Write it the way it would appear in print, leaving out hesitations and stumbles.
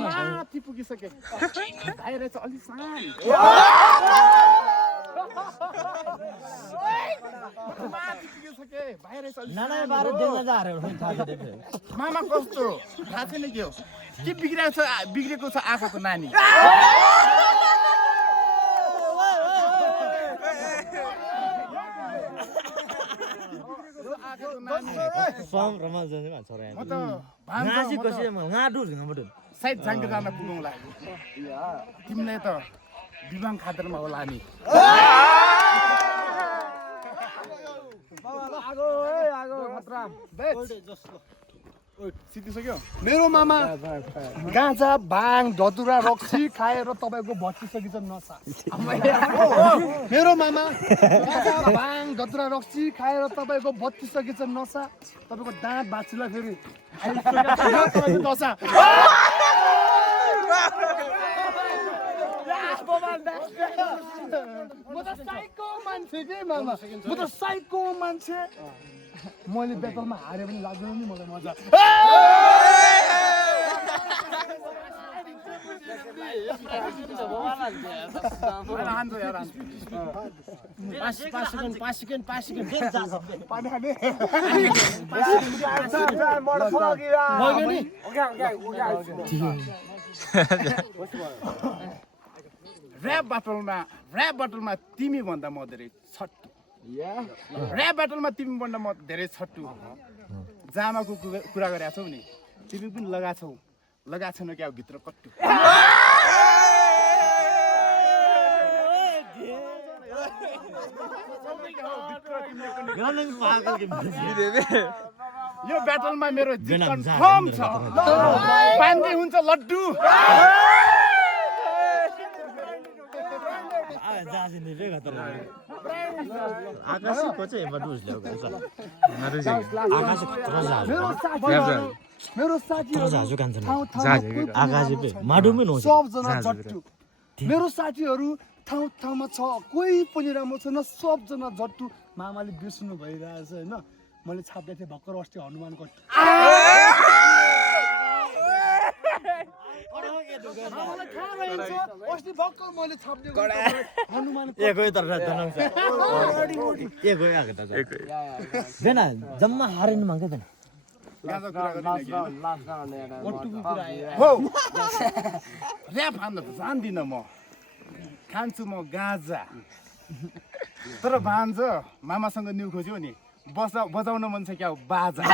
माथि पुगिसके बाहिर चाहिँ अलि सानो माथि पुगिसके बाहिर चाहिँ मामा कस्तो थाहा छैन के हो के बिग्रेको छ आँखाको नानी साइड जान्छ जान पुगौँला तिमीलाई त विवाह खातरमा होला नि सिद्धिसक्यो मेरो मामा गाँजा भाङ धतुरा रक्सी खाएर तपाईँको भत्किसकेछ नसा मेरो मामा गाँजा भाङ धतुरा रक्सी खाएर तपाईँको भत्किसकेछ नसा तपाईँको दाँत बाछिला फेरि नसा म त साइको मान्छे के मामा म त साइको मान्छे मैले बेतलमा हारे पनि लाग्दैन नि मलाई मजा ऱ्याप बाटलमा तिमी भन्दा म धेरै छट्टु ऱ्याप बाटलमा तिमी भन्दा म धेरै छट्टु जामाको कुरा गरेका छौ नि तिमी पनि लगाछौ छैन क्या भित्र कट्टु यो ब्याटलमा मेरो जित कन्फर्म छ पानी हुन्छ लड्डु मेरो साथीहरू ठाउँ ठाउँमा छ कोही पनि राम्रो छैन सबजना जट्टु मामाले बिर्सनु भइरहेछ होइन मैले छाप्दै थिएँ भर्खर अस्ति हनुमानको अस्ति भर्खर मैले छाप्दै जम्मा हारेन माग्दै ऱ्याप हान्न त जान्दिनँ म खान्छु म गाजा तर भान्ज मामासँग न्यु खोज्यो नि बजाउन मन छ क्या बाजा